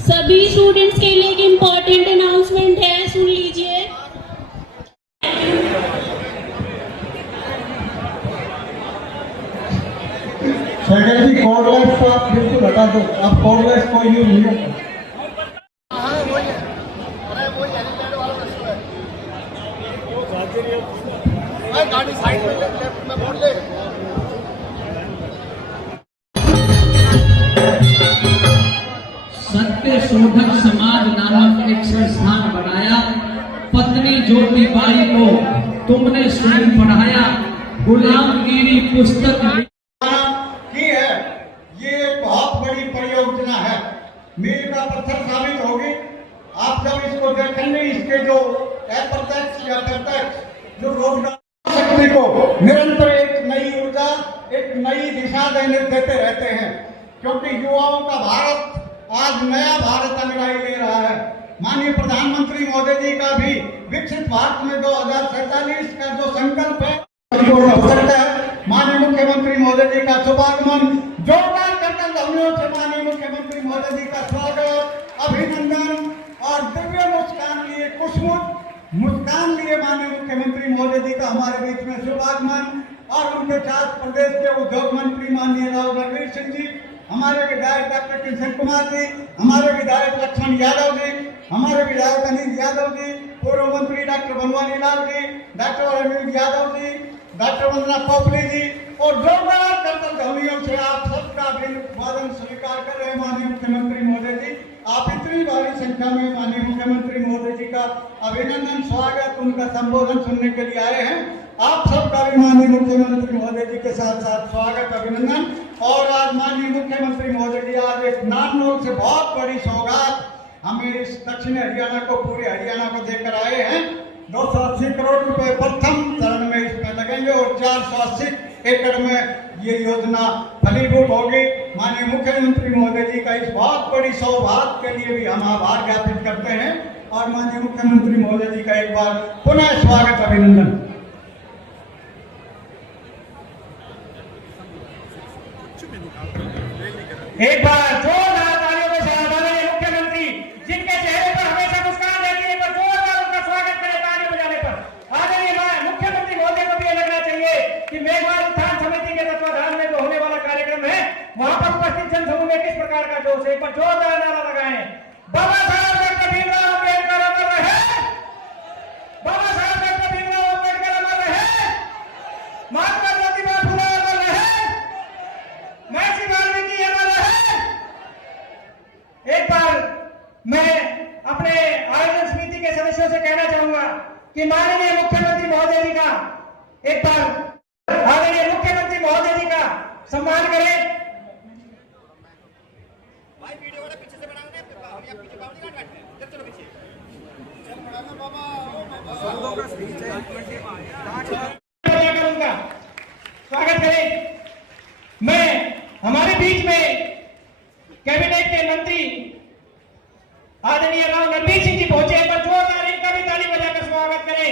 सभी स्टूडेंट्स के लिए एक इम्पोर्टेंट अनाउंसमेंट है, सुन लीजिए। सेक्रेटरी कॉर्डलेस को आप बिल्कुल हटा दो, आप कॉर्डलेस को यूज नहीं करते। गाड़ी साइड में लेफ्ट में मोड़ ले। सत्य शोधक समाज नामक एक संस्थान बनाया। पत्नी ज्योतिबाई को तुमने स्वयं पढ़ाया। गुलामगिरी पुस्तक की है। ये एक बहुत बड़ी परियोजना है, मील का पत्थर साबित होगी। आप जब इसको देखेंगे, इसके जो अप्रत्यक्ष या प्रत्यक्ष जो रोजगार शक्ति को निरंतर एक नई ऊर्जा, एक नई दिशा देते रहते हैं, क्योंकि युवाओं का भारत आज नया भारत अंगड़ाई ले रहा है। माननीय प्रधानमंत्री मोदी जी का भी विकसित भारत में 2047 का जो संकल्प है हो सकता है। माननीय मुख्यमंत्री मोदी जी का शुभागमन जोरदार करतल ध्वनियों से माननीय मुख्यमंत्री मोदी जी का स्वागत, अभिनंदन और दिव्य मुस्कान लिए, कुसमुख मुस्कान लिए माननीय मुख्यमंत्री मोदी जी का हमारे बीच में शुभागमन। और उनके साथ प्रदेश के उद्योग मंत्री माननीय राव रणवीर सिंह जी, हमारे विधायक डॉक्टर किशन कुमार जी, हमारे विधायक लक्ष्मण यादव जी, हमारे विधायक अनिल यादव जी, पूर्व मंत्री doctor Banwari Lal ji, doctor Arvind Yadav ji, doctor वंदना पोपली जी, और जोरदार करतल ध्वनियों से आप सबका अभिवादन स्वीकार कर रहे हैं माननीय मुख्यमंत्री मोदी जी। आप इतनी भारी संख्या में माननीय मुख्यमंत्री मोदी जी का अभिनंदन, स्वागत, उनका संबोधन सुनने के लिए आए हैं। आप सबका भी माननीय मुख्यमंत्री मोदी जी के साथ साथ स्वागत, अभिनंदन। और आज माननीय मुख्यमंत्री मोदी जी आज एक नारनौल से बहुत बड़ी सौगात हमें इस दक्षिण हरियाणा को, पूरे हरियाणा को देकर आए हैं। 280 करोड़ रुपए प्रथम चरण में इसमें लगेंगे और 480 एकड़ में ये योजना फलीभूत होगी। माननीय मुख्यमंत्री मोदी जी का इस बहुत बड़ी सौभाग्य के लिए भी हम आभार ज्ञापित करते हैं और माननीय मुख्यमंत्री मोदी जी का एक बार पुनः स्वागत, अभिनंदन। एक बार जोरदार तालियों के साथ आदरणीय मुख्यमंत्री, जिनके चेहरे पर हमेशा मुस्कान रहती है, पर जोरदार उनका स्वागत करें ताली बजाने पर। आदरणीय मुख्यमंत्री महोदय को भी ये लगना चाहिए कि मेघवाल उत्थान समिति के तत्वाधान में जो होने वाला कार्यक्रम है, वहां पर उपस्थित जनसमूह में किस प्रकार का जोश है, पर जोरदार नारा लगाएं। बाबा साहब डॉक्टर भीमराव अम्बेडकर अमर रहे, बाबा साहब डॉक्टर भीमराव अम्बेडकर अमर रहे, महात्मा ज्योतिबा फुले अमर रहे, महर्षि वाल्मीकि अमर रहे। एक बार मैं अपने आयोजन समिति के सदस्यों से कहना चाहूंगा कि माननीय मुख्यमंत्री महोदय जी का एक बार आदरणीय मुख्यमंत्री महोदय जी का सम्मान करें। भाई वीडियो वाला पीछे से बनाओ ना, पीछे बाउंड्री काट काटते हैं, चलो पीछे चल बनाना बाबा का स्पीच है, उनका स्वागत करें। मैं हमारे बीच में कैबिनेट के मंत्री आदरणीय राव रणवीर सिंह जी पहुंचे, पर जोरदार इनका भी ताली बजाकर स्वागत करें।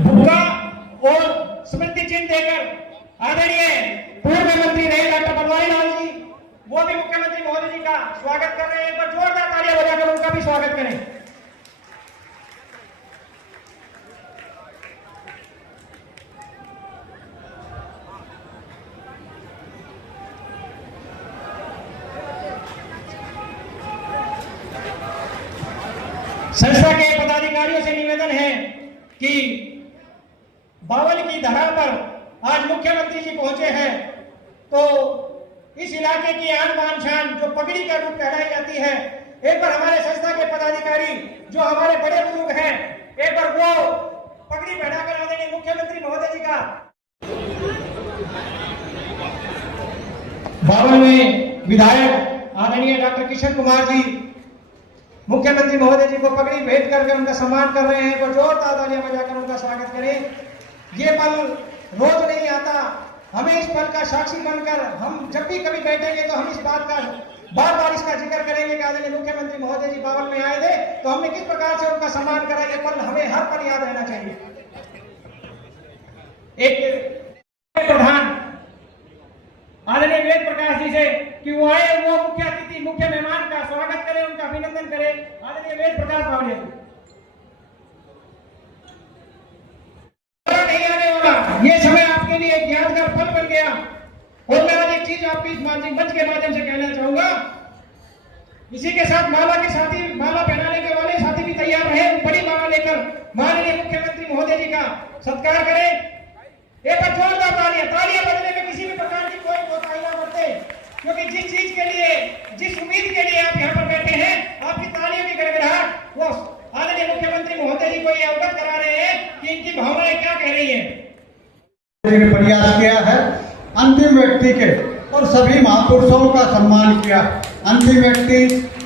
भूखा और स्मृति चिन्ह देकर आदरणीय पूर्व मंत्री रहे डॉक्टर बनवारी लाल जी, वो भी मुख्यमंत्री महोदय जी का स्वागत कर रहे हैं, पर जोरदार तालियां बजाकर उनका भी स्वागत करें। संस्था के अधिकारियों से निवेदन है कि 52 की धरा पर आज मुख्यमंत्री जी पहुंचे हैं, तो इस इलाके की आन बान शान जो पगड़ी का रूप कहलाई जाती है, एक बार हमारे संस्था के पदाधिकारी जो हमारे बड़े बुजुर्ग हैं, एक बार वो पगड़ी पहनाकर आदरणीय मुख्यमंत्री महोदय जी का 52वें विधायक आदरणीय डॉक्टर किशन कुमार जी मुख्यमंत्री महोदय जी को पगड़ी भेंट करके उनका सम्मान कर रहे हैं। तो जोरदार तालियां बजाकर उनका स्वागत करें। ये पल रोज नहीं आता, हमें इस पल का साक्षी बनकर हम जब भी कभी बैठेंगे तो हम इस बात का बार बार इसका जिक्र करेंगे कि आदरणीय मुख्यमंत्री महोदय जी 52 में आए थे तो हमने किस प्रकार से उनका सम्मान करा। ये पल हमें हर पल याद रहना चाहिए। एक प्रधान आदरणीय वेद प्रकाश जी से कि वो आए, वो मुख्य अतिथि मुख्य मेहमान का स्वागत करें, उनका अभिनंदन करें। आदरणीय वेद प्रकाश बावड़िया नहीं आने वाला, ये समय आपके लिए एक यादगार पल बन गया। और मैं आज एक चीज आपकी इस मंच के माध्यम से कहना चाहूंगा, इसी के साथ माला के साथी, माला पहनाने के वाले साथी भी तैयार रहे, बड़ी माला लेकर माननीय मुख्यमंत्री महोदय जी का सत्कार करें। एक बार जोरदार तालियां बजने में किसी भी प्रकार की कोई कोताही ना बरते, क्योंकि जिस चीज के लिए, जिस उम्मीद के लिए आप यहाँ पर बैठे हैं, आपकी तालियों की गड़गड़ाहट वो आदरणीय मुख्यमंत्री महोदय जी को ये अवगत करा रहे हैं कि इनकी भावनाएं क्या कह रही हैं। प्रयास किया है अंतिम व्यक्ति के और सभी महापुरुषों का सम्मान किया। अंतिम व्यक्ति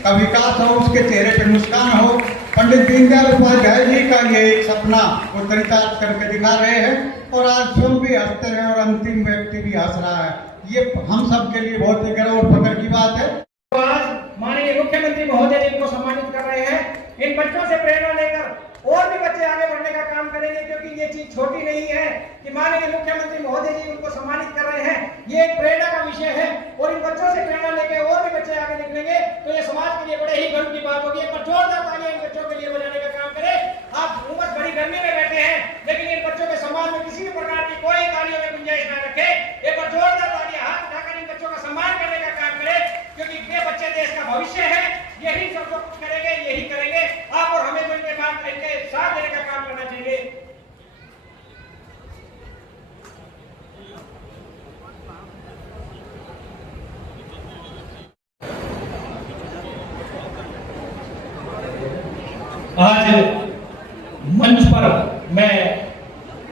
का विकास हो, उसके चेहरे पर मुस्कान हो। पंडित दीनदयाल उपाध्याय जी का ये एक सपना वो चरितार्थ करके दिखा रहे हैं और आज स्वयं भी हंसते हैं और अंतिम व्यक्ति भी हंस रहा है। ये हम सब के लिए बहुत ही गर्व और फख्र की बात है। आज माननीय मुख्यमंत्री महोदय जी को सम्मानित कर रहे हैं। इन बच्चों से प्रेरणा लेकर और भी बच्चे आगे बढ़ने का काम करेंगे, क्योंकि ये चीज छोटी नहीं है कि माननीय मुख्यमंत्री महोदय जी उनको सम्मानित कर रहे हैं। ये एक प्रेरणा का विषय है और इन बच्चों से प्रेरणा लेकर और भी बच्चे आगे निकलेंगे तो ये समाज के लिए बड़े ही गर्व की बात होगी। पर जोरदार तालियां इन बच्चों के लिए बजाने का काम करें। आप उमस बड़ी गर्मी में बैठे हैं, लेकिन इन बच्चों के सम्मान में किसी भी प्रकार की कोई तालियों में गुंजाइश न रखे। एक बार जोरदार तालियां हाथ उठाकर इन बच्चों का सम्मान करने का काम करें, क्योंकि ये बच्चे देश का भविष्य है। यही सब कुछ करेंगे, यही करेंगे। आप और हमें तो इनके साथ देने का काम करना चाहिए। आज मंच पर मैं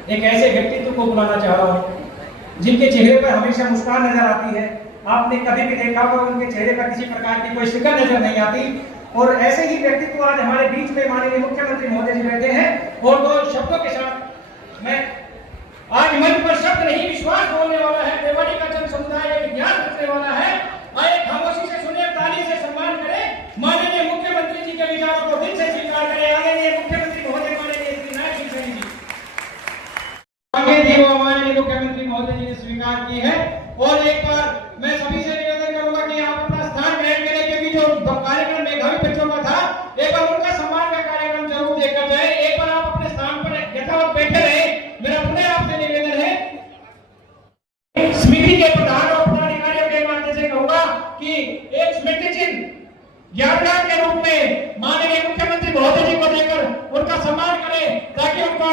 एक ऐसे व्यक्तित्व को बुलाना चाह रहा हूं जिनके चेहरे पर हमेशा मुस्कान नजर आती है। आपने कभी भी देखा होगा उनके चेहरे पर किसी प्रकार की कोई शिकन नजर नहीं आती। और ऐसे ही व्यक्तित्व आज हमारे बीच में माननीय मुख्यमंत्री महोदय जी बैठे हैं। और दो शब्दों के साथ मैं आज मंच पर शब्द नहीं विश्वास बोलने वाला है। रेवाड़ी का जन समुदाय एक ज्ञान रखने वाला है। आए खामोशी से सुने, ताली से सम्मान करें। माननीय मुख्यमंत्री जी के विचारों को दिल से स्वीकार करें। आदरणीय मुख्यमंत्री महोदय माननीय श्री नायक सिंह जी माननीय मुख्यमंत्री महोदय जी ने स्वीकार की है। और एक बार मैं सभी से निवेदन करूंगा कि आप अपना स्थान ग्रहण करें, क्योंकि जो कार्यक्रम मेधावी बच्चों का था, एक बार उनका सम्मान का कार्यक्रम जरूर देखा जाए। एक बार आप अपने स्थान पर यथावत बैठे रहे। मेरा अपने आप से निवेदन है, समिति के प्रधान और पदाधिकारियों के माध्यम से कहूंगा कि एक स्मृति चिन्ह यादगार के रूप में माननीय मुख्यमंत्री महोदय जी को देकर उनका सम्मान करें, ताकि उनको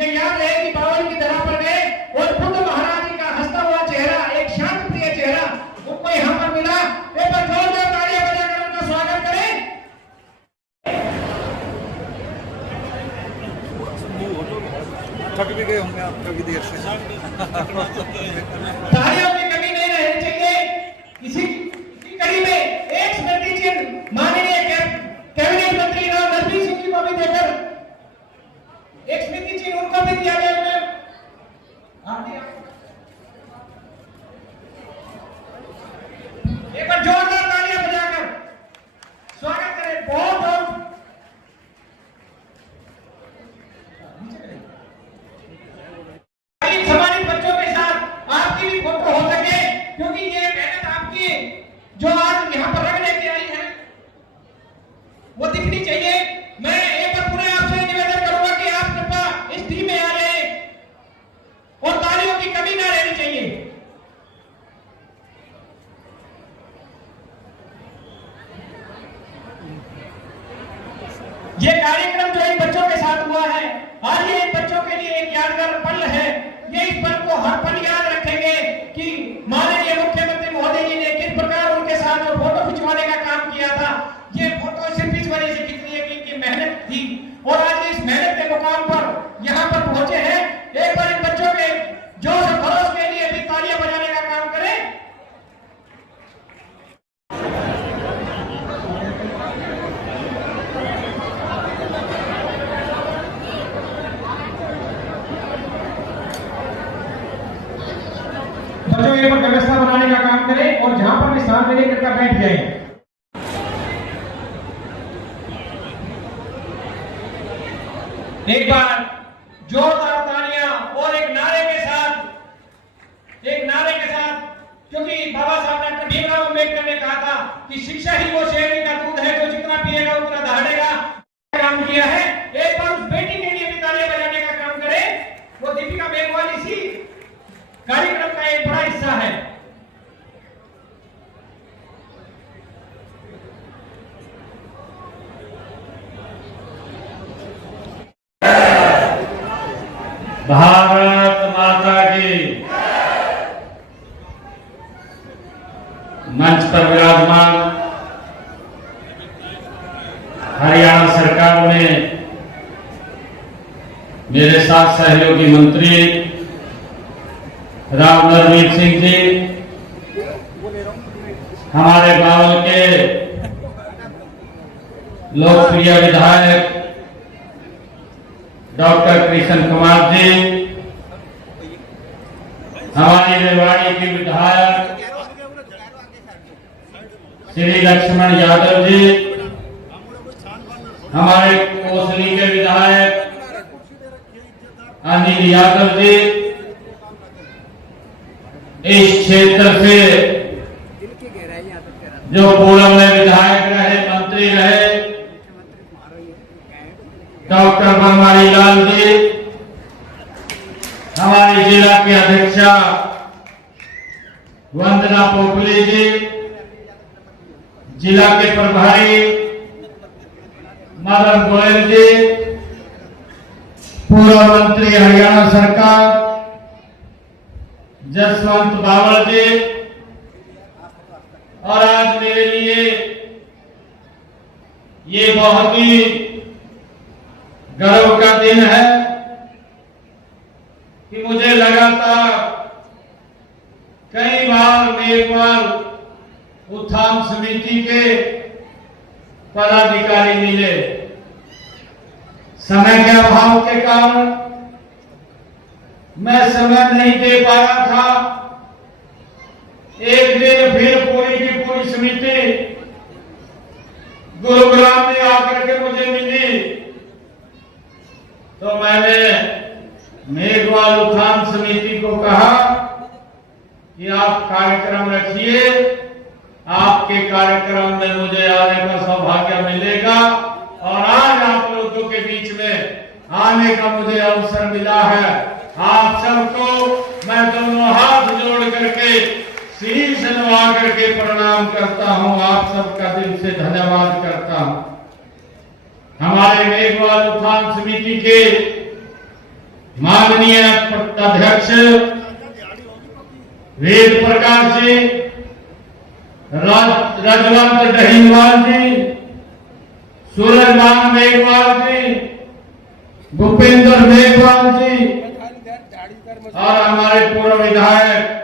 ये याद रहे कि 52 की धरा पर गए और खुद महाराज जी का हंसता हुआ चेहरा, एक शांत प्रिय चेहरा उनको यहाँ पर मिला। एक बार जोरदार तालियां बजाकर उनका स्वागत करें। थक भी गए होंगे आप कभी देर से। तालियों की कमी नहीं रहनी चाहिए। इसी कड़ी में एक स्मृति चिन्ह माननीय कैबिनेट मंत्री राव नरवीर सिंह जी को भी देकर एक स्मृति चिन्ह उनको भी दिया गया है। एक बार जोरदार तालियां बजाकर स्वागत करें। बहुत बहुत सम्मानित बच्चों के साथ आपकी भी फोटो हो सके, क्योंकि ये मेहनत आपकी जो आज यहाँ पर रख लेके आई है वो दिखनी चाहिए। मैं एक बार पूरे आपसे निवेदन करूंगा कि आप कृपया इस टीम में आ रहे और तालियों की कमी ना रहनी चाहिए। ये कार्यक्रम जो इन बच्चों के हुआ है। आज ये बच्चों के लिए एक यादगार पल है। ये इस पल को हर पल याद रखेंगे कि माननीय मुख्यमंत्री महोदय जी ने किस प्रकार उनके साथ जो फोटो खिंचवाने का काम किया था। ये फोटो सिर्फ इस वजह से खिंचनी है कि इनकी मेहनत थी और आज इस मेहनत के मुकाम पर यहाँ पर पहुंचे हैं। एक बार इन बच्चों के जोश और खरोश के लिए भी तालियां बजाने का काम करें। बच्चों ये पर व्यवस्था बनाने का काम करें और जहां पर भी स्थान मिले कृपया बैठ जाएं। एक बार जोरदार तालियां और एक नारे के साथ क्योंकि बाबा साहब डॉक्टर भीमराव अम्बेडकर ने कहा था कि शिक्षा ही वो शेरनी का दूध है जो जितना पिएगा उतना दहाड़ेगा। काम किया है। एक बार उस बेटी के लिए भी तालियां बजाने का काम करें। वो दीपिका मेघवाल इसी कार्यक्रम का एक बड़ा हिस्सा है। भारत माता की। मंच पर विराजमान हरियाणा सरकार में मेरे साथ सहयोगी मंत्री राव नरवीर सिंह जी, हमारे गांव के लोकप्रिय विधायक डॉक्टर कृष्ण कुमार जी, हमारी रेवाड़ी की विधायक श्री लक्ष्मण यादव जी, हमारे कोसली के विधायक अनिल यादव जी, इस क्षेत्र से जो पूर्व में विधायक रहे, मंत्री रहे, डॉक्टर बनवारी लाल जी, हमारी जिला की अध्यक्षा वंदना पोखली जी, जिला के प्रभारी मदन गोयल जी, पूर्व मंत्री हरियाणा सरकार जसवंत बावल जी, और आज मेरे लिए ये बहुत ही गर्व का दिन है कि मुझे लगातार कई बार मेघवाल उत्थान समिति के पदाधिकारी मिले। समय के अभाव के कारण मैं समय नहीं दे पाया था। एक दिन फिर पूरी की पूरी समिति गुरुग्राम में आकर के मुझे मिली, तो मैंने मेघवाल उत्थान समिति को कहा कि आप कार्यक्रम रखिए, आपके कार्यक्रम में मुझे आने का सौभाग्य मिलेगा, और आज आप लोगों के बीच में आने का मुझे अवसर मिला है। आप सबको मैं दोनों हाथ जोड़ करके शीश नवा करके प्रणाम करता हूं। आप सबका दिल से धन्यवाद करता हूं। हमारे मेघवाल उत्थान समिति के माननीय अध्यक्ष वेद प्रकाश जी, राजवंत डहीवाल जी, सूरजमान मेघवाल जी, भूपेंद्र मेघवाल जी, और हमारे पूर्व विधायक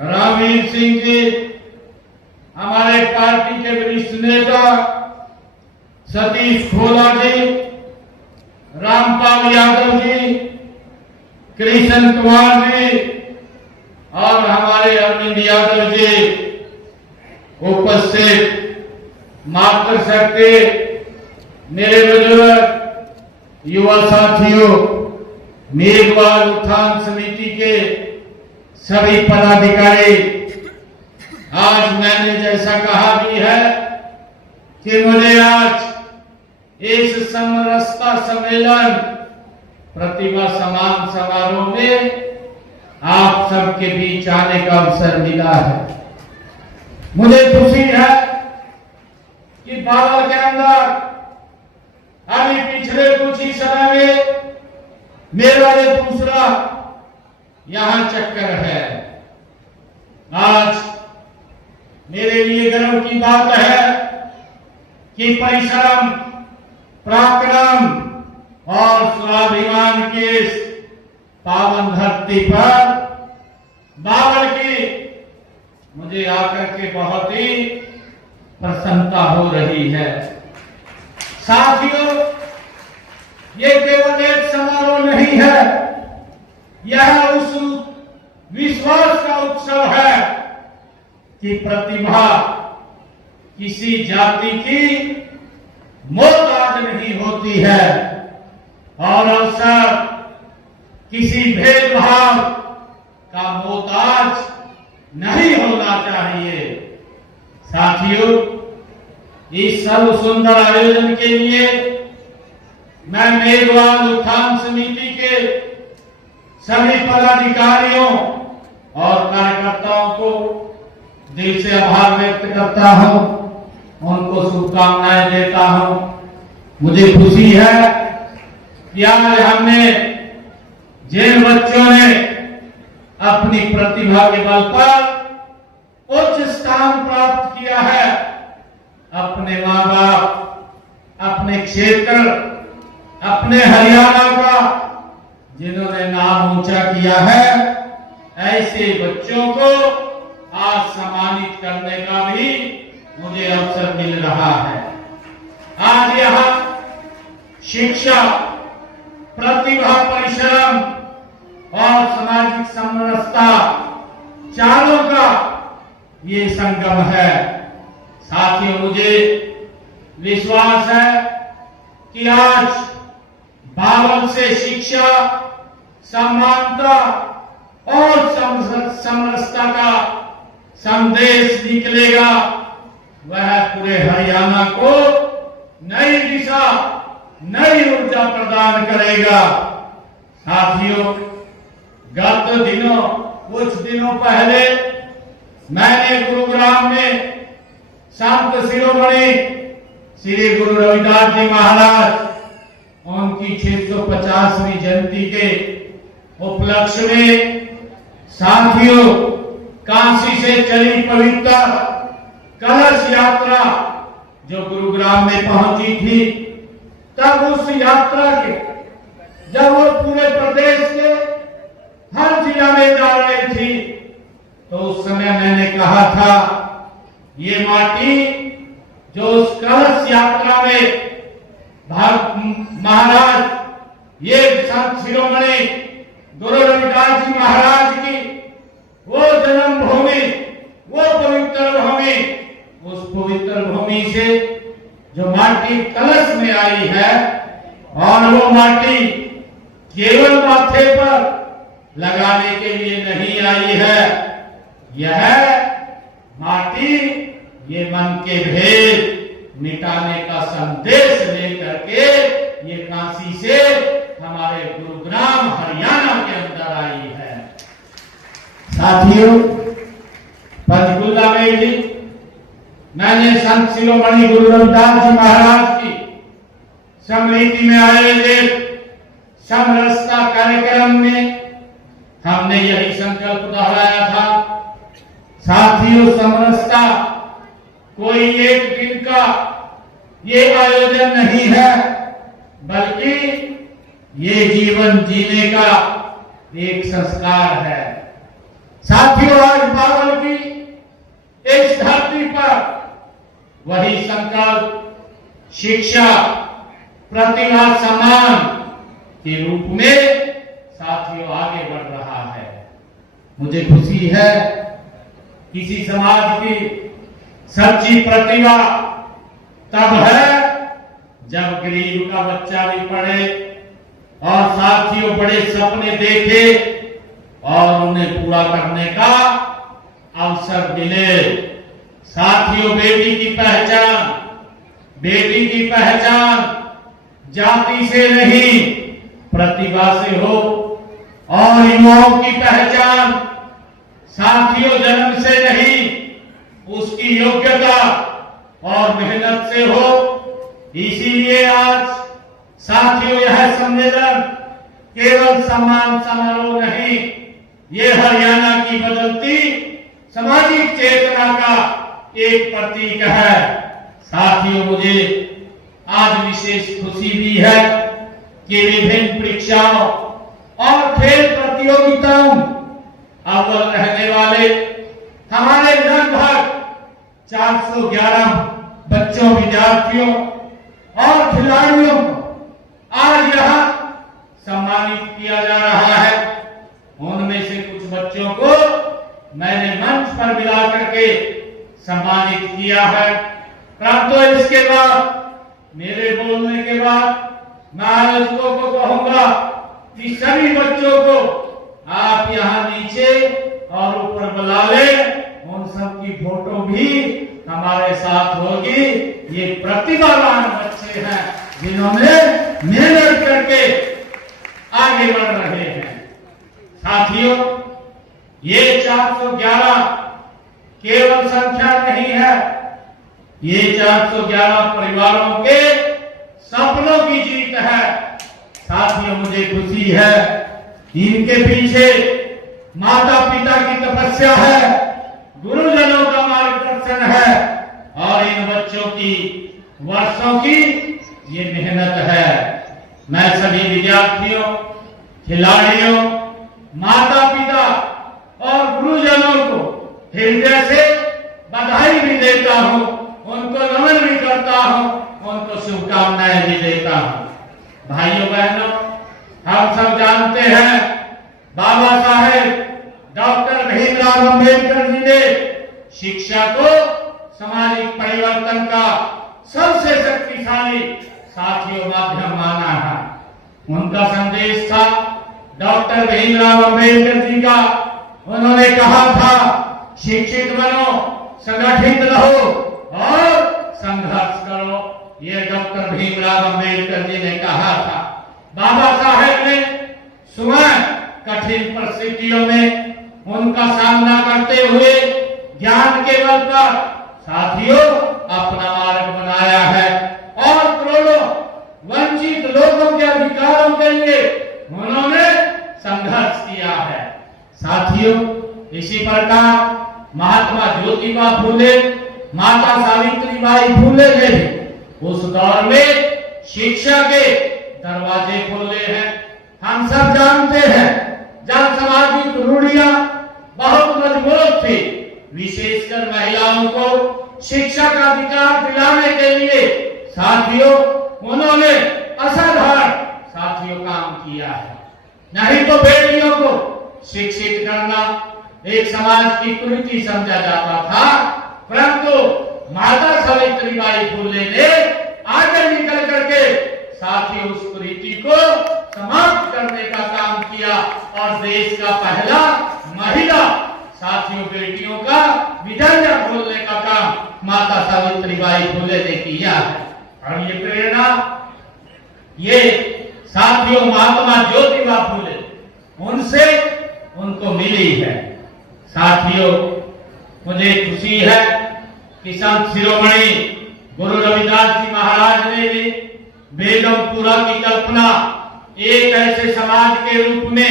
रामवीर सिंह जी, हमारे पार्टी के वरिष्ठ नेता सतीश खोला जी, रामपाल यादव जी, कृष्ण कुमार जी, और हमारे अरविंद यादव जी उपस्थित, मातृशक्ति, मेरे बुजुर्ग, युवा साथियों, मेघवाल उत्थान समिति के सभी पदाधिकारी, आज मैंने जैसा कहा भी है कि मुझे आज इस समरसता सम्मेलन प्रतिमा सम्मान समारोह में आप सबके बीच आने का अवसर मिला है। मुझे खुशी है कि बाबा के अंदर अभी पिछले कुछ उसी समय में मेरा ये दूसरा यहां चक्कर है। आज मेरे लिए गर्व की बात है कि परिश्रम, पराक्रम और स्वाभिमान के इस पावन धरती पर बाबर की मुझे आकर के बहुत ही प्रसन्नता हो रही है। साथियों, ये केवल एक समारोह नहीं है, यह उस विश्वास का उत्सव है कि प्रतिभा किसी जाति की मोहताज नहीं होती है और अवसर किसी भेदभाव का मोहताज नहीं होना चाहिए। साथियों, इस सर्व सुंदर आयोजन के लिए मैं मेघवाल उत्थान समिति के सभी पदाधिकारियों और कार्यकर्ताओं को दिल से आभार व्यक्त करता हूं, उनको शुभकामनाएं देता हूं। मुझे खुशी है कि आज हमने जिन बच्चों ने अपनी प्रतिभा के बल पर उच्च स्थान प्राप्त किया है, अपने मां बाप, अपने क्षेत्र, अपने हरियाणा का जिन्होंने नाम ऊंचा किया है, ऐसे बच्चों को आज सम्मानित करने का भी मुझे अवसर मिल रहा है। आज यहां शिक्षा, प्रतिभा, परिश्रम और सामाजिक समरसता चारों का ये संगम है। साथियों, मुझे विश्वास है कि आज बाबर से शिक्षा, समानता और समरसता का संदेश निकलेगा, वह पूरे हरियाणा को नई दिशा, नई ऊर्जा प्रदान करेगा। साथियों, कुछ दिनों पहले मैंने गुरुग्राम में संत शिरोमणि श्री गुरु रविदास जी महाराज उनकी 650वीं जयंती के उपलक्ष्य में साथियों काशी से चली पवित्र कलश यात्रा जो गुरुग्राम में पहुंची थी, तब उस यात्रा के जब वो पूरे प्रदेश के हर जिला में जा रही थी, तो उस समय मैंने कहा था ये माटी जो उस कलश यात्रा में महाराज, ये संत शिरोमणि गुरु रविदास जी महाराज की वो जन्मभूमि, वो पवित्र भूमि, उस पवित्र भूमि से जो माटी कलश में आई है, और वो माटी केवल माथे पर लगाने के लिए नहीं आई है, यह माटी ये मन के भेद मिटाने का संदेश लेकर के ये काशी से हमारे गुरुग्राम हरियाणा के अंदर आई है। साथियों, पंचकुला में भी मैंने संत शिरोमणि गुरु रविदास जी महाराज की स्मृति में आयोजित समरसता कार्यक्रम में हमने यही संकल्प दोहराया था। साथियों, समरसता कोई एक दिन का ये आयोजन नहीं है, बल्कि ये जीवन जीने का एक संस्कार है। साथियों, आज बाबर की इस धरती पर वही संकल्प शिक्षा, प्रतिभा, सम्मान के रूप में साथियों आगे बढ़ रहा है। मुझे खुशी है किसी समाज की सच्ची प्रतिभा तब है जब गरीब का बच्चा भी पढ़े और साथियों बड़े सपने देखे और उन्हें पूरा करने का अवसर मिले। साथियों, बेटी की पहचान जाति से नहीं प्रतिभा से हो, और युवाओं की पहचान साथियों जन्म से नहीं उसकी योग्यता और मेहनत से हो। इसीलिए आज साथियों यह सम्मेलन केवल सम्मान समारोह नहीं, ये हरियाणा की बदलती सामाजिक चेतना का एक प्रतीक है। साथियों, मुझे आज विशेष खुशी भी है कि विभिन्न परीक्षाओं और खेल प्रतियोगिताओं अव्वल रहने वाले हमारे लगभग 411 बच्चों, विद्यार्थियों और खिलाड़ियों को आज यहाँ सम्मानित किया जा रहा है। उनमें से कुछ बच्चों को मैंने मंच पर मिला करके सम्मानित किया है। परंतु इसके बाद, मेरे बोलने के बाद, मैं आयोजकों को कहूंगा कि सभी बच्चों को आप यहाँ नीचे और ऊपर बुला ले। उन सब की फोटो भी हमारे साथ होगी। ये प्रतिभावान बच्चे हैं जिन्होंने मेहनत करके आगे बढ़ रहे हैं। साथियों, ये 411 केवल संख्या नहीं है, ये 411 परिवारों के सपनों की जीत है। साथियों, मुझे खुशी है, इनके पीछे माता पिता की तपस्या है, गुरुजनों का मार्गदर्शन है और इन बच्चों की वर्षों की ये मेहनत है। मैं सभी विद्यार्थियों, खिलाड़ियों, माता पिता और गुरुजनों को हृदय से बधाई भी देता हूं, उनको नमन भी करता हूं, उनको शुभकामनाएं भी देता हूं। भाइयों बहनों, हम सब जानते हैं बाबा साहेब डॉक्टर भीमराव अंबेडकर जी ने शिक्षा को सामाजिक परिवर्तन का सबसे शक्तिशाली साथियों माध्यम माना है। उनका संदेश था डॉक्टर भीमराव अंबेडकर जी का। उन्होंने कहा था, शिक्षित बनो, संगठित रहो और संघर्ष करो। ये डॉक्टर भीमराव अंबेडकर जी ने कहा था। बाबा साहेब ने स्वयं कठिन परिस्थितियों में उनका सामना करते हुए ज्ञान के बल पर साथियों अपना मार्ग बनाया है और करोड़ों वंचित लोगों के अधिकारों के लिए उन्होंने संघर्ष किया है। साथियों, इसी प्रकार महात्मा ज्योतिबा फूले, माता सावित्रीबाई फूले ने भी उस दौर में शिक्षा के दरवाजे खोले हैं। हम सब जानते हैं, जब सामाजिक रूढ़ियां बहुत मजबूत थी, विशेषकर महिलाओं को शिक्षा का अधिकार दिलाने के लिए साथियों उन्होंने असाधारण साथियों काम किया है। नहीं तो बेटियों को शिक्षित करना एक समाज की कुरीति समझा जाता था, परंतु माता सावित्रीबाई फूले ने आगे निकल करके साथियों उस कुरीति को समाप्त करने का काम किया और देश का पहला महिला साथियों बेटियों का विद्यालय खोलने का काम माता सावित्रीबाई फूले ने किया है। और ये प्रेरणा ये साथियों महात्मा ज्योतिबा फूले उनसे उनको मिली है। साथियों, मुझे खुशी है कि संत शिरोमणि गुरु रविदास जी महाराज ने भी बेगमपुरा की कल्पना एक ऐसे समाज के रूप में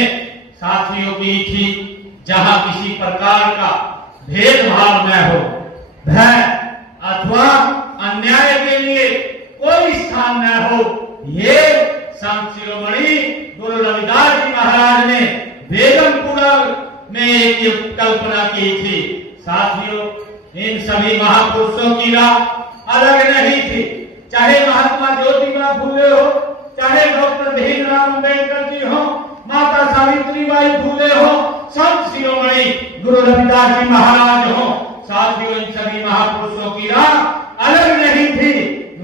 साथियों की थी जहां किसी प्रकार का भेदभाव न हो, भय अथवा अन्याय के लिए कोई स्थान न हो। ये संत शिरोमणि गुरु रविदास जी महाराज ने बेगमपुरा में एक कल्पना की थी। साथियों, इन सभी महापुरुषों की राह अलग नहीं थी, चाहे महात्मा ज्योतिबा फूले हो, चाहे डॉक्टर भीमराव अंबेडकर जी हो, माता सावित्रीबाई फूले हो, संत शिरोमणि गुरु रविदास जी महाराज हो। साथियों, इन सभी महापुरुषों की राह अलग नहीं थी,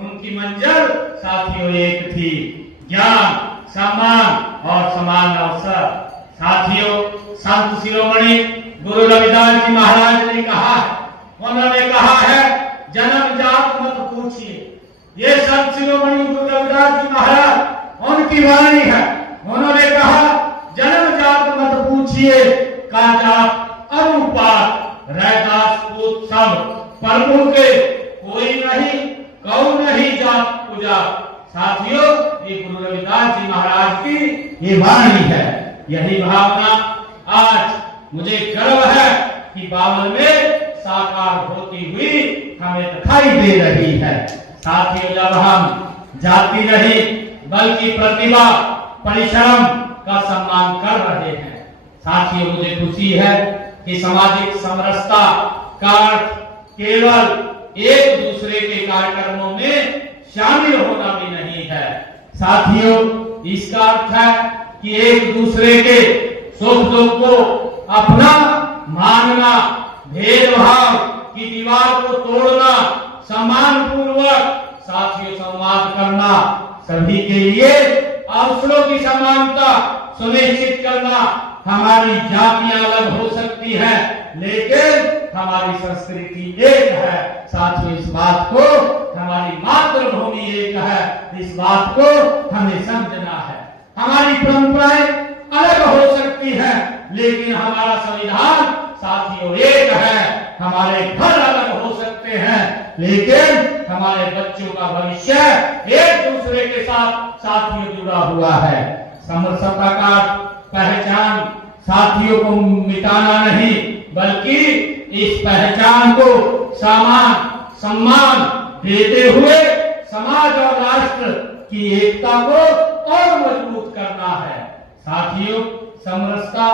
उनकी मंजिल साथियों एक थी, ज्ञान, सम्मान और समान अवसर। साथियों, संत शिरोमणि गुरु रविदास जी महाराज ने कहा, उन्होंने कहा है, जन्म जात मत पूछिए। ये संत शिरोमणि गुरु रविदास जी महाराज उनकी वाणी है। उन्होंने कहा, जन्म जात मत पूछिए, का जात अनुपात रैदास पूत सब प्रभु के कोई नहीं, कौ नहीं जात पूजा। साथियों, ये गुरु रविदास जी महाराज ये वाणी है। यही भावना आज मुझे गर्व है कि बावल में साकार होती हुई हमें दिखाई दे रही है। साथियों, जब हम जाति नहीं बल्कि प्रतिभा परिश्रम का सम्मान कर रहे हैं, साथियों मुझे खुशी है कि सामाजिक समरसता का अर्थ केवल एक दूसरे के कार्यक्रमों में शामिल होना भी नहीं है। साथियों, इसका अर्थ है कि एक दूसरे के सुख दुख को अपना मानना, भेदभाव की दीवार को तोड़ना, सम्मान पूर्वक साथियों संवाद करना, सभी के लिए अवसरों की समानता सुनिश्चित करना। हमारी जातियां अलग हो सकती हैं, लेकिन हमारी संस्कृति एक है। साथियों, इस बात को, हमारी मातृभूमि एक है, इस बात को हमें समझना है। हमारी परंपराएं अलग हो सकती हैं, लेकिन हमारा संविधान साथियों एक है। हमारे घर अलग हो सकते हैं, लेकिन हमारे बच्चों का भविष्य एक दूसरे के साथ साथियों जुड़ा हुआ है। समरसता का पहचान साथियों को मिटाना नहीं, बल्कि इस पहचान को सम्मान देते हुए समाज और राष्ट्र की एकता को और मजबूत करना है। साथियों, समरसता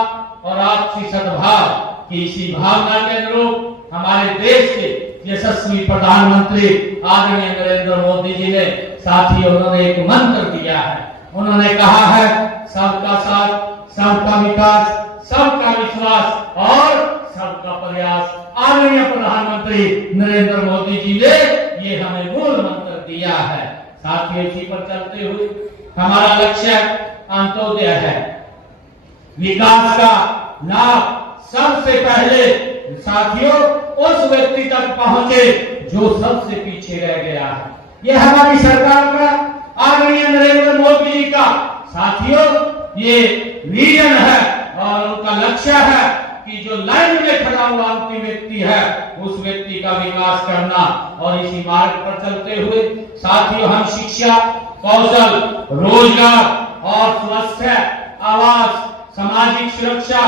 और आपसी सद्भाव की इसी भावना के अनुरूप हमारे देश के यशस्वी प्रधानमंत्री आदरणीय नरेंद्र मोदी जी ने साथियों उन्होंने एक मंत्र दिया है। उन्होंने कहा है, सबका साथ, सबका विकास, सबका विश्वास और सबका प्रयास। आदरणीय प्रधानमंत्री नरेंद्र मोदी जी ने ये हमें मूल मंत्र दिया है। साथियों, इसी पर चलते हुए हमारा लक्ष्य अंत्योदय है। विकास का लाभ सबसे पहले साथियों उस व्यक्ति तक पहुंचे जो सबसे पीछे रह गया है। यह हमारी सरकार का, आदरणीय नरेंद्र मोदी जी का साथियों ये विजन है और उनका लक्ष्य है कि जो लाइन में खड़ा हुआ अंतिम व्यक्ति है उस व्यक्ति का विकास करना। और इसी मार्ग पर चलते हुए साथियों हम शिक्षा, कौशल, रोजगार और स्वास्थ्य, आवास, सामाजिक सुरक्षा,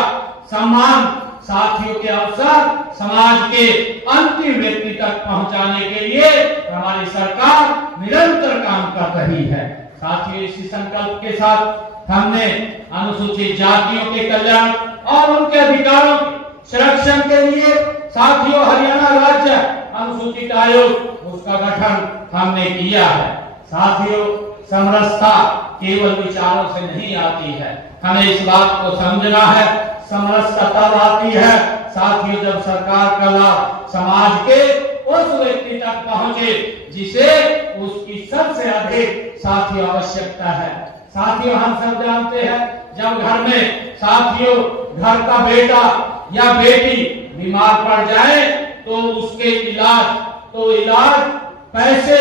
सम्मान, साथियों के अवसर समाज के अंतिम व्यक्ति तक पहुंचाने के लिए हमारी सरकार निरंतर काम कर रही है। साथियों, इसी संकल्प के साथ हमने अनुसूचित जातियों के कल्याण और उनके अधिकारों के संरक्षण के लिए साथियों हरियाणा राज्य अनुसूचित आयोग उसका गठन हमने किया है। साथियों, समरसता केवल विचारों से नहीं आती है, हमें इस बात को समझना है। समरसता तब आती है साथियों जब सरकार का लाभ समाज के उस व्यक्ति तक पहुंचे जिसे उसकी सबसे अधिक साथियों आवश्यकता है। साथियों, हम सब जानते हैं जब घर में साथियों घर का बेटा या बेटी बीमार पड़ जाए तो उसके इलाज पैसे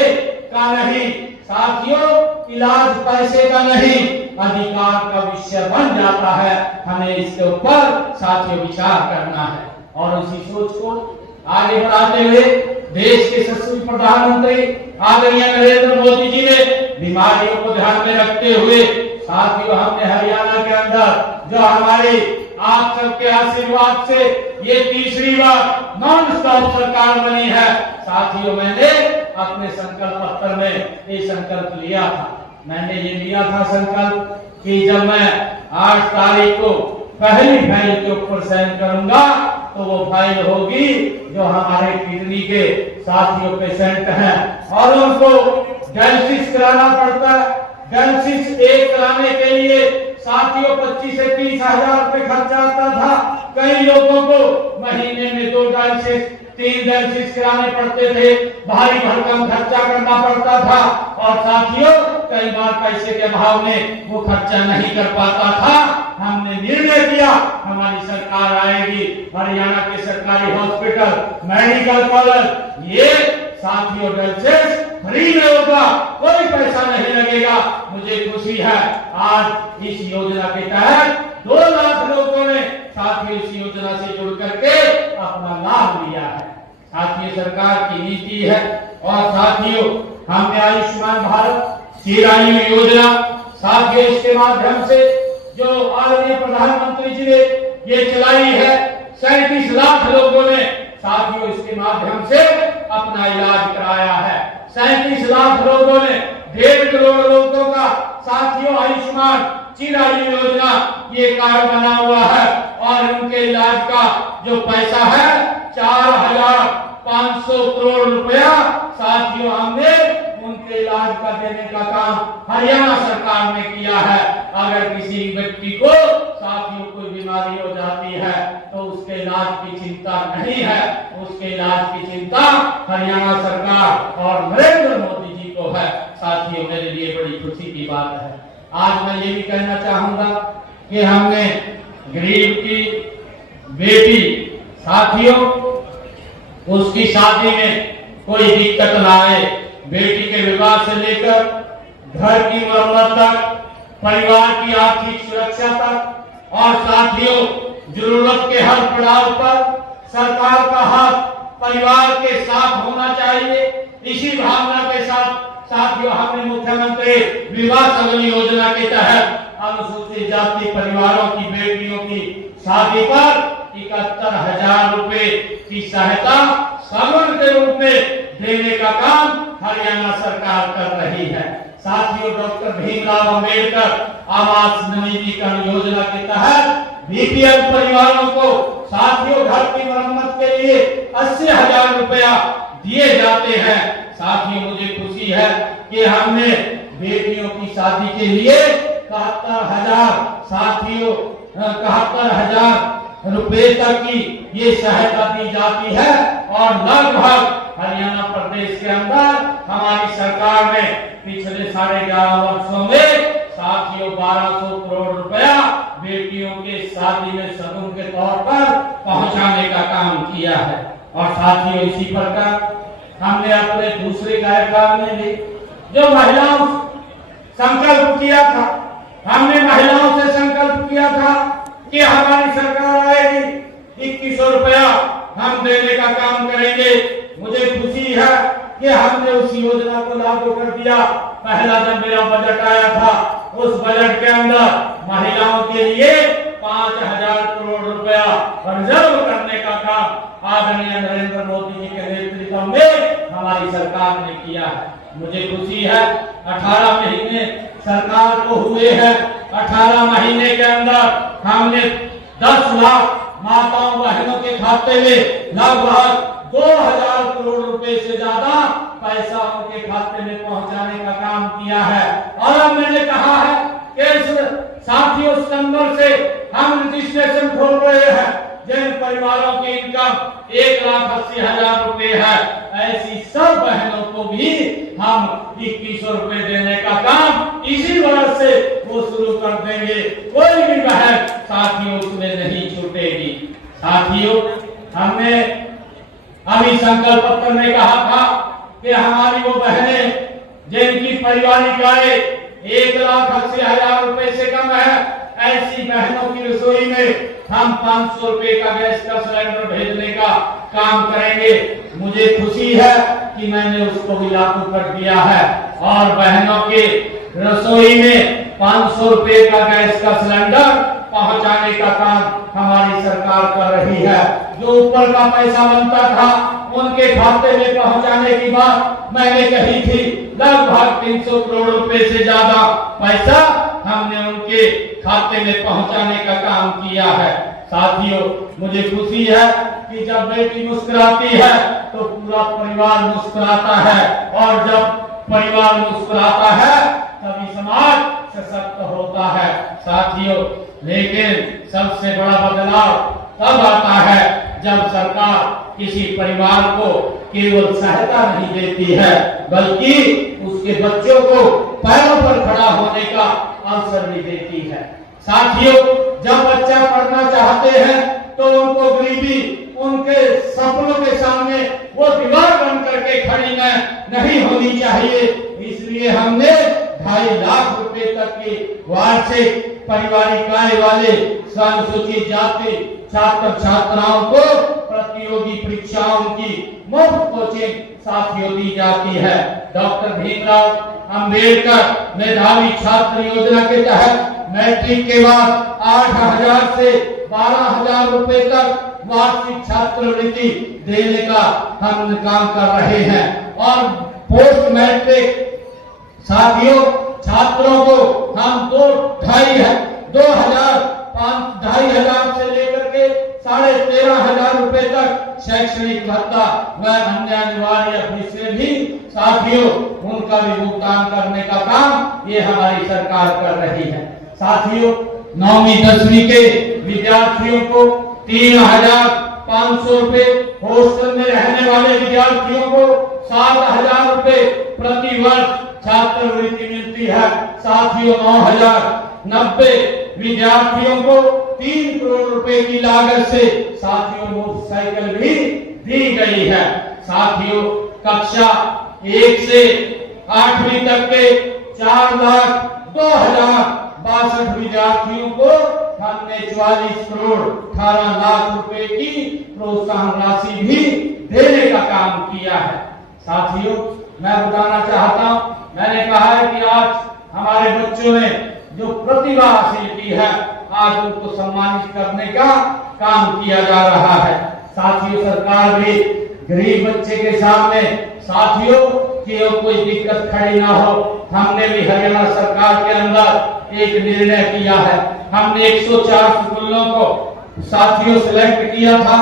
का नहीं साथियों, इलाज पैसे का नहीं अधिकार का विषय बन जाता है। हमें इसके ऊपर साथियों विचार करना है और इसी सोच को आगे बढ़ाते हुए देश के यशस्वी प्रधानमंत्री आदरणीय नरेंद्र मोदी जी ने बीमारियों को ध्यान में रखते हुए साथियों हमने हरियाणा के अंदर जो हमारी आप सबके आशीर्वाद से ये तीसरी बार नॉन स्टॉप सरकार बनी है। साथियों, मैंने अपने संकल्प पत्र में ये संकल्प लिया था। मैंने ये लिया था संकल्प कि जब मैं 8 तारीख को पहली फाइल के ऊपर साइन करूंगा तो वो फाइल होगी जो हमारे किडनी के साथियों पेशेंट हैं और उनको डायलिसिस कराना पड़ता है। डायलिसिस एक कराने के लिए साथियों 25 से 30 हजार रुपए खर्चा आता था। कई लोगों को महीने में 2 डायलिसिस 3 डायलिसिस कराने पड़ते थे, भारी भरकम खर्चा करना पड़ता था और साथियों कई बार पैसे के अभाव में वो खर्चा नहीं कर पाता था। हमने निर्णय किया हमारी सरकार आएगी, हरियाणा के सरकारी हॉस्पिटल मेडिकल कॉलेज ये साथियों डायलिसिस फ्री में होगा, कोई पैसा नहीं लगेगा। मुझे खुशी है आज इस योजना के तहत 2 लाख लोगों ने साथियों इस योजना से जुड़ करके अपना लाभ लिया है। साथियों, सरकार की नीति है और साथियों हमने आयुष्मान भारत चिरायु योजना साथियों इसके माध्यम से जो आदरणीय प्रधानमंत्री जी ने ये चलाई है, 37 लाख लोगों ने साथियों इसके माध्यम से अपना इलाज कराया है। 37 लाख लोगों ने 1.5 करोड़ लोगों का साथियों आयुष्मान चिरायु योजना ये कार्ड बना हुआ है और उनके इलाज का जो पैसा है 4,500 करोड़ रुपया साथियों हमने उनके इलाज का देने का काम हरियाणा सरकार ने किया है। अगर किसी व्यक्ति को साथियों कोई बीमारी हो जाती है तो उसके इलाज की चिंता नहीं है, उसके इलाज की चिंता हरियाणा सरकार और नरेंद्र मोदी जी को है। साथियों मेरे लिए बड़ी खुशी की बात है। आज मैं ये भी कहना चाहूंगा कि हमने गरीब की बेटी साथियों उसकी शादी में कोई दिक्कत ना आए, बेटी के विवाह से लेकर घर की मरम्मत तक, परिवार की आर्थिक सुरक्षा तक और साथियों जरूरत के हर पड़ाव पर सरकार का हाथ परिवार के साथ होना चाहिए। इसी भावना के साथ साथियों हमने मुख्यमंत्री विवाह सगन योजना के तहत अनुसूचित जाति परिवारों की बेटियों की शादी पर 71,000 रुपए की सहायता सगन के रूप में देने का काम हरियाणा सरकार कर रही है। साथियों डॉक्टर भीमराव अंबेडकर आवास नवीनीकरण योजना के तहत बीपीएल परिवारों को साथियों घर की मरम्मत के लिए 80,000 रुपया दिए जाते हैं। साथियों मुझे खुशी है कि हमने बेटियों की शादी के लिए 71,000 साथियों 71,000 रुपए तक की ये सहायता दी जाती है और लगभग हरियाणा प्रदेश के अंदर हमारी सरकार ने पिछले 11.5 वर्षों में साथियों 1200 करोड़ रुपया बेटियों के शादी में सगुन के तौर पर पहुंचाने का काम किया है। और साथियों इसी प्रकार हमने अपने दूसरे कार्यकाल में भी जो महिलाओं संकल्प किया था, हमने महिलाओं से संकल्प किया था कि हमारी सरकार आएगी 2100 रुपया हम देने का काम करेंगे। मुझे खुशी है कि हमने उस योजना को लागू कर दिया। पहला जब मेरा बजट आया था उस बजट के अंदर महिलाओं के लिए 5,000 करोड़ रुपया रिजर्व करने का काम आदरणीय नरेंद्र मोदी जी के नेतृत्व में हमारी सरकार ने किया है। मुझे खुशी है 18 महीने सरकार को हुए हैं, 18 महीने के अंदर हमने 10 लाख माताओं बहनों के खाते में लगभग 2,000 करोड़ रुपए से ज्यादा पैसा उनके खाते में पहुंचाने का काम किया है। और अब मैंने कहा है कि साथियों सितंबर से हम रजिस्ट्रेशन खोल रहे हैं जिन परिवारों की इनकम 1,80,000 रुपए है, ऐसी सब बहनों को भी हम 2100 रुपए देने का काम इसी वर्ष से वो शुरू कर देंगे। कोई भी बहन साथियों उसमें नहीं छूटेगी। साथियों हमने अभी संकल्प पत्र में कहा था कि हमारी वो बहनें जिनकी पारिवारिक आय 1,80,000 रुपए से कम है, ऐसी बहनों की रसोई में हम 500 रुपए का गैस का सिलेंडर भेजने का काम करेंगे। मुझे खुशी है कि मैंने उसको भी लागू कर दिया है और बहनों के रसोई में 500 रुपए का गैस का सिलेंडर पहुंचाने का काम हमारी सरकार कर रही है। जो ऊपर का पैसा बनता था उनके खाते में पहुंचाने की बात मैंने कही थी, लगभग 300 करोड़ रुपए से ज्यादा पैसा हमने उनके खाते में पहुंचाने का काम किया है। साथियों मुझे खुशी है कि जब बेटी मुस्कुराती है तो पूरा परिवार मुस्कुराता है और जब परिवार मुस्कुराता है तभी समाज सशक्त होता है। साथियों लेकिन सबसे बड़ा बदलाव तब आता है जब सरकार किसी परिवार को केवल सहायता नहीं देती है बल्कि उसके बच्चों को पैरों पर खड़ा होने का अवसर भी देती है। साथियों जब बच्चा पढ़ना चाहते हैं तो उनको गरीबी उनके सपनों के सामने वो दीवार बन करके खड़ी नहीं होनी चाहिए। इसलिए हमने 2.5 लाख रुपए तक की वार्षिक पारिवारिक आय वाले अनुसूचित जाति छात्र छात्राओं को प्रतियोगी परीक्षाओं की मुफ्त कोचिंग साथियों दी जाती है। डॉक्टर भीमराव अंबेडकर मेधावी छात्र योजना के तहत मैट्रिक के बाद 8,000 से 12,000 रुपए तक वार्षिक छात्रवृत्ति देने का हम काम कर रहे हैं। और पोस्ट मैट्रिक साथियों छात्रों को हम 2,500 से लेकर के 13,500 रुपए तक शैक्षणिक भत्ता व अन्य अनिवार्य फीसें भी साथियों उनका भी भुगतान करने का काम ये हमारी सरकार कर रही है। साथियों 9वीं 10वीं के विद्यार्थियों को 3,500 रुपए, हॉस्टल में रहने वाले विद्यार्थियों को 7,000 रुपए प्रति वर्ष छात्रवृत्ति मिलती है। साथियों 9,090 विद्यार्थियों को 3 करोड़ रुपए की लागत से साथियों मोटरसाइकिल भी दी गई है। साथियों कक्षा 1 से 8वीं तक के 4,02,062 विद्यार्थियों को हमने 44 करोड़ 18 लाख रुपए की प्रोत्साहन राशि भी देने का काम किया है। साथियों मैं बताना चाहता हूं, मैंने कहा है कि आज हमारे बच्चों ने जो प्रतिभा हासिल की है आज उनको सम्मानित करने का काम किया जा रहा है। साथियों सरकार भी गरीब बच्चे के सामने साथियों कि कोई दिक्कत खड़ी ना हो, हमने भी हरियाणा सरकार के अंदर एक निर्णय किया है। हमने 104 स्कूलों को साथियों सिलेक्ट किया था।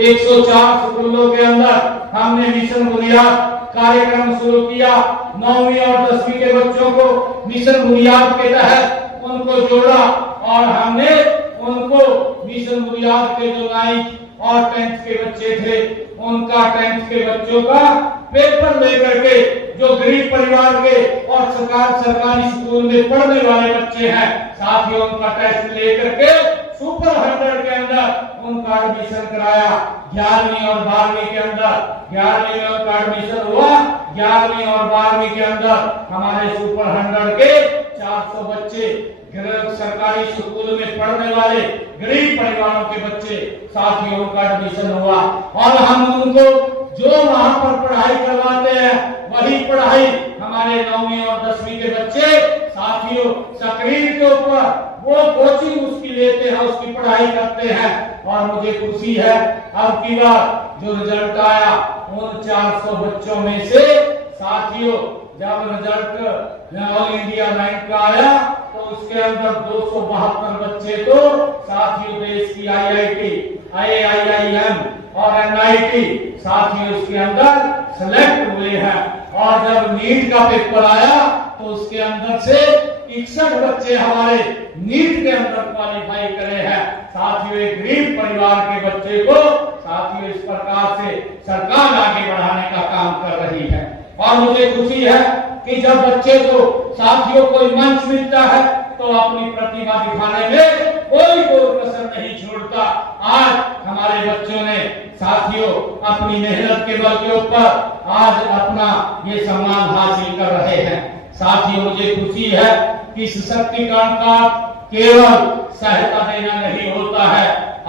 104 स्कूलों के अंदर हमने मिशन बुनियाद कार्यक्रम शुरू किया। 9वीं और 10वीं के बच्चों को मिशन बुनियाद के तहत उनको जोड़ा और हमने उनको मिशन बुनियाद के जो 9th और 10th के बच्चे थे उनका 10th के बच्चों का पेपर लेकर के जो गरीब परिवार के और सरकारी स्कूल में पढ़ने वाले बच्चे हैं साथियों उनका टेस्ट लेकर के सुपर 100 के अंदर उनका एडमिशन कराया। 11वीं और 12वीं के अंदर 11वीं में उनका एडमिशन हुआ। 11वीं और 12वीं के अंदर हमारे सुपर 100 के 400 बच्चे सरकारी स्कूल में पढ़ने वाले गरीब परिवारों के बच्चे साथियों उनका एडमिशन हुआ। और हम उनको जो वहां पर पढ़ाई करवाते हैं वही पढ़ाई हमारे 9वीं और 10वीं के बच्चे साथियों स्क्रीन के ऊपर वो कोचिंग उसकी लेते हैं, उसकी पढ़ाई करते हैं। और मुझे खुशी है अब की बार जो रिजल्ट आया उन 400 बच्चों में से साथियों जब रिजल्ट ऑल इंडिया रैंक का आया तो उसके अंदर 272 बच्चे तो साथियों देश की IIT, IIM और NIT साथियों उसके अंदर सिलेक्ट हुए हैं। और जब नीट का पेपर आया तो उसके अंदर से 61 बच्चे हमारे नीट के अंदर क्वालिफाई करे हैं। साथियों एक गरीब परिवार के बच्चे को साथियों इस प्रकार से सरकार आगे बढ़ाने का काम कर रही है। और मुझे खुशी है कि जब बच्चे को साथियों कोई मंच मिलता है तो अपनी प्रतिभा दिखाने में कोई कसर नहीं छोड़ता। आज हमारे बच्चों ने साथियों अपनी मेहनत के बल के ऊपर आज अपना ये सम्मान हासिल कर रहे हैं। साथियों मुझे खुशी है कि सशक्तिकरण का केवल सहायता देना नहीं होता है,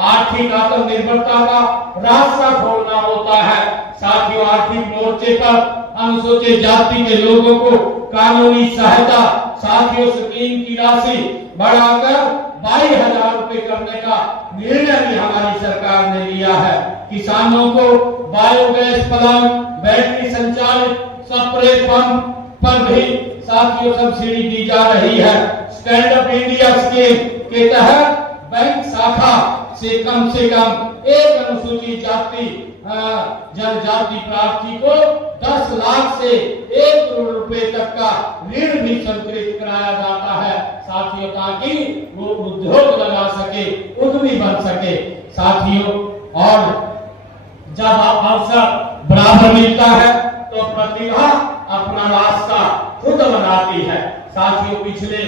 आर्थिक आत्मनिर्भरता का रास्ता खोलना होता है। साथियों आर्थिक मोर्चे पर अनुसूचित जाति के लोगों को कानूनी सहायता साथियों स्कीम की राशि बढ़ाकर 22,000 रुपए करने का निर्णय भी हमारी सरकार ने लिया है। किसानों को बायोगैस प्लांट, बैटरी संचालित स्प्रे पंप पर भी साथियों सब्सिडी दी जा रही है। स्टैंड अप इंडिया स्कीम के तहत बैंक शाखा से कम एक अनुसूचित जाति जनजाति प्रार्थी को 10 लाख से 1 करोड़ रुपए तक का ऋण भी स्वीकृत कराया जाता है साथियों, ताकि वो उद्योग लगा सके, उद्यमी बन सके साथियों। और जब अवसर बराबर मिलता है तो प्रतिभा अपना रास्ता खुद बनाती है। साथियों पिछले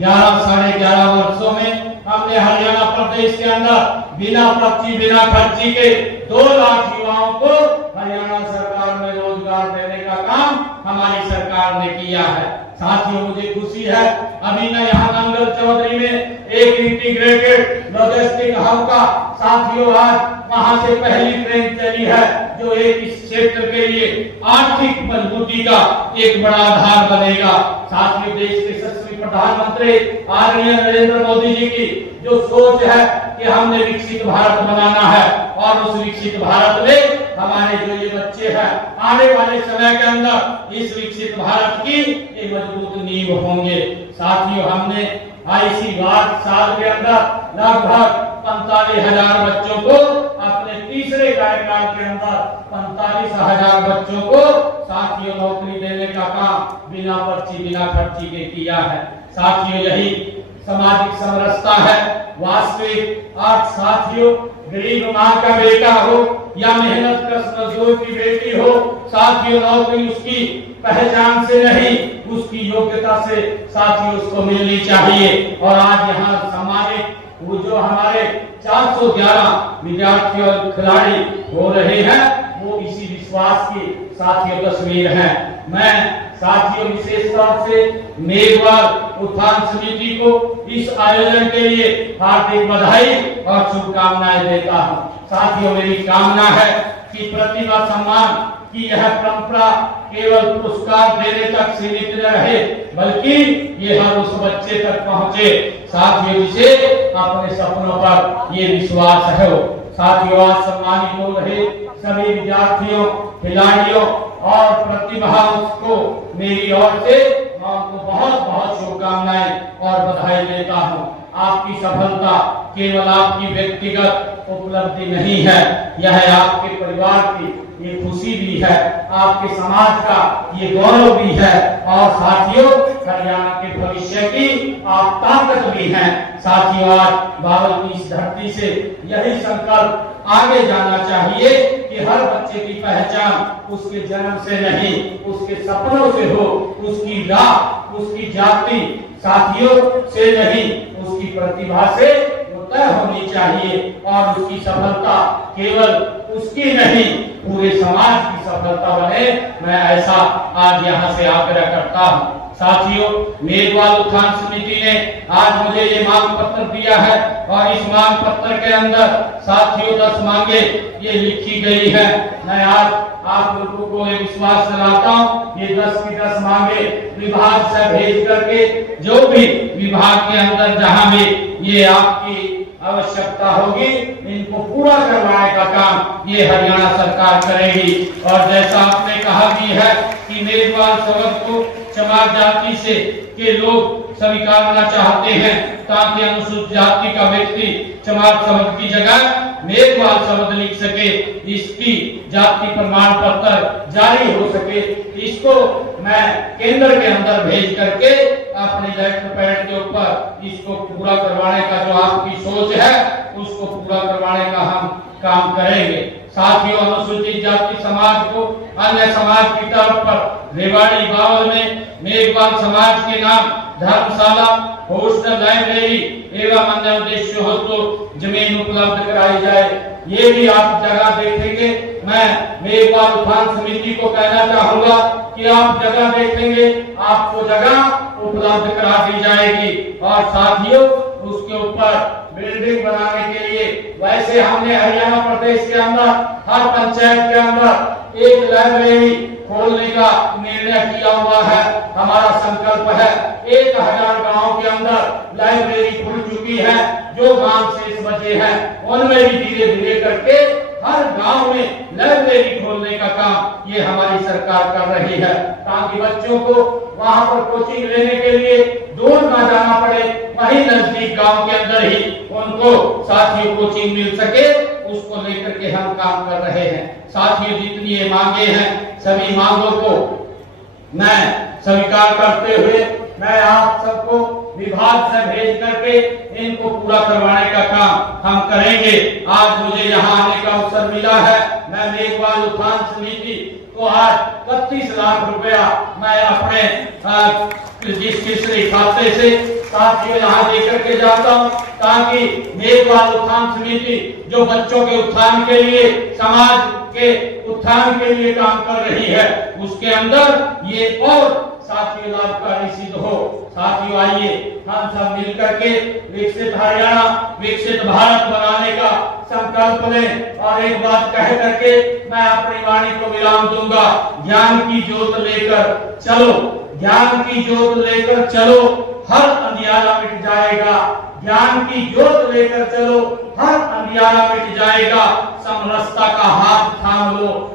11-11.5 वर्षों में हमने हरियाणा प्रदेश के अंदर बिना पर्ची बिना खर्ची के 2 लाख युवाओं को हरियाणा सरकार में रोजगार देने का काम हमारी सरकार ने किया है। साथियों मुझे खुशी है अभी ना यहाँ नंगल चौधरी में एक इंटीग्रेटेड लॉजिस्टिक हब का साथियों आज वहां से पहली ट्रेन चली है जो एक इस क्षेत्र के लिए आर्थिक मजबूती का एक बड़ा आधार बनेगा। साथियों, देश के यशस्वी प्रधानमंत्री आदरणीय नरेंद्र मोदी जी की जो सोच है कि हमने विकसित भारत बनाना है और उस विकसित भारत में हमारे जो ये बच्चे हैं आने वाले समय के अंदर इस विकसित भारत की एक मजबूत नींव होंगे। साथियों, हमने इसी साल के अंदर लगभग 45,000 बच्चों को अपने तीसरे कार्यकाल के अंदर 45,000 बच्चों को साथियों नौकरी देने का काम बिना पर्ची बिना खर्ची के किया है। साथियों, यही सामाजिक समरसता है, वास्तविक अर्थ। साथियों, गरीब माँ का बेटा हो या मेहनत कश मजदूर की बेटी हो, साथियों नौकरी उसकी पहचान से नहीं उसकी योग्यता से साथियों उसको मिलनी चाहिए। और आज यहाँ सम्मानित वो जो हमारे 411 विद्यार्थी और खिलाड़ी हो रहे हैं वो इसी विश्वास की साथियों तस्वीर है। मैं साथियों विशेष तौर से मेघवाल उत्थान समिति को इस आयोजन के लिए हार्दिक बधाई और शुभकामनाएं देता हूं। साथियों, मेरी कामना है कि प्रतिभा सम्मान की यह परंपरा केवल पुरस्कार देने तक सीमित न रहे बल्कि ये हर उस बच्चे तक पहुंचे साथियों जिसे अपने सपनों पर ये विश्वास है। साथियों, आज सम्मानित हो रहे सभी विद्यार्थियों, खिलाड़ियों और प्रतिभाओं को मेरी ओर से मैं आपको बहुत बहुत शुभकामनाएं और बधाई देता हूं। आपकी सफलता केवल आपकी व्यक्तिगत उपलब्धि नहीं है, यह आपके परिवार की ये खुशी भी है, आपके समाज का ये गौरव भी है और साथियों हरियाणा के भविष्य की आप ताकत भी हैं। साथियों, आज बाबल की इस धरती से यही संकल्प आगे जाना चाहिए कि हर बच्चे की पहचान उसके जन्म से नहीं उसके सपनों से हो, उसकी राह उसकी जाति साथियों से नहीं उसकी प्रतिभा से तय होनी चाहिए और उसकी सफलता केवल उसकी नहीं पूरे समाज की सफलता बने। मैं ऐसा आज यहाँ से आग्रह करता हूँ। साथियों, मेघवाल उत्थान समिति ने आज मुझे ये मांग पत्र दिया है और इस मांग पत्र के अंदर साथियों 10 मांगे ये लिखी गई है। मैं आज आप लोगों को ये विश्वास दिलाता हूँ, ये 10 की 10 मांगे विभाग से भेज करके जो भी विभाग के अंदर जहाँ भी ये आपकी आवश्यकता होगी इनको पूरा करवाने का काम ये हरियाणा सरकार करेगी। और जैसा आपने कहा भी है कि मेघवाल शब्द को चमार जाति से के लोग स्वीकारना चाहते हैं ताकि अनुसूचित जाति का व्यक्ति चमार शब्द की जगह मेघवाल शब्द लिख सके, इसकी जाति प्रमाण पत्र जारी हो सके। इसको मैं केंद्र के अंदर भेज करके अपने लेटर पैड के ऊपर इसको पूरा करवाने का जो आपकी सोच है उसको पूरा करवाने का हम काम करेंगे। साथियों, अनुसूचित जाति समाज को अन्य समाज की तरफ पर रेवाड़ी बावल में मेघवाल समाज के नाम धर्मशाला, हॉस्टल, लाइब्रेरी एवं अन्य उद्देश्य हो तो जमीन उपलब्ध कराई जाए। ये भी आप जगह देखेंगे। मैं मेघवाल उत्थान समिति को कहना चाहूंगा कि आप जगह देखेंगे आपको जगह उपलब्ध करा दी जाएगी और साथियों उसके ऊपर बिल्डिंग बनाने के लिए वैसे हमने हरियाणा प्रदेश के अंदर हर पंचायत के अंदर एक लाइब्रेरी खोलने का निर्णय किया हुआ है। हमारा संकल्प है 1000 गांव के अंदर लाइब्रेरी खुल चुकी है। जो गांव शेष बचे हैं उनमें भी धीरे धीरे करके हर गांव में लाइब्रेरी खोलने का काम ये हमारी सरकार कर रही है ताकि बच्चों को वहां पर कोचिंग लेने के लिए दूर ना जाना पड़े, वहीं नजदीक गांव के अंदर ही उनको साथियों कोचिंग मिल सके। उसको लेकर के हम काम कर रहे हैं। साथियों, जितनी ये मांगे हैं सभी मांगों को मैं स्वीकार करते हुए मैं आप सबको विभाग से भेज करके इनको पूरा करवाने का काम हम करेंगे। आज मुझे यहाँ आने का अवसर मिला है। मैं मेघवाल उत्थान समिति को आज 31 लाख रुपया मैं अपने रजिस्ट्री खाते से साथियों यहाँ देकर के जाता हूँ ताकि मेघवाल उत्थान समिति जो बच्चों के उत्थान के लिए समाज के उत्थान के लिए काम कर रही है उसके अंदर ये और साथियों लाभकारी सिद्ध हो। साथियों आइए हम सब मिलकर के विकसित हरियाणा, विकसित भारत बनाने का संकल्प लें। और एक बात कह करके मैं अपनी वाणी को विराम दूंगा। ज्ञान की ज्योत लेकर चलो, ज्ञान की ज्योत लेकर चलो, हर अंधियारा मिट जाएगा। ज्ञान की ज्योत लेकर चलो, हर अंधियारा मिट जाएगा। समरसता का हाथ थाम लो,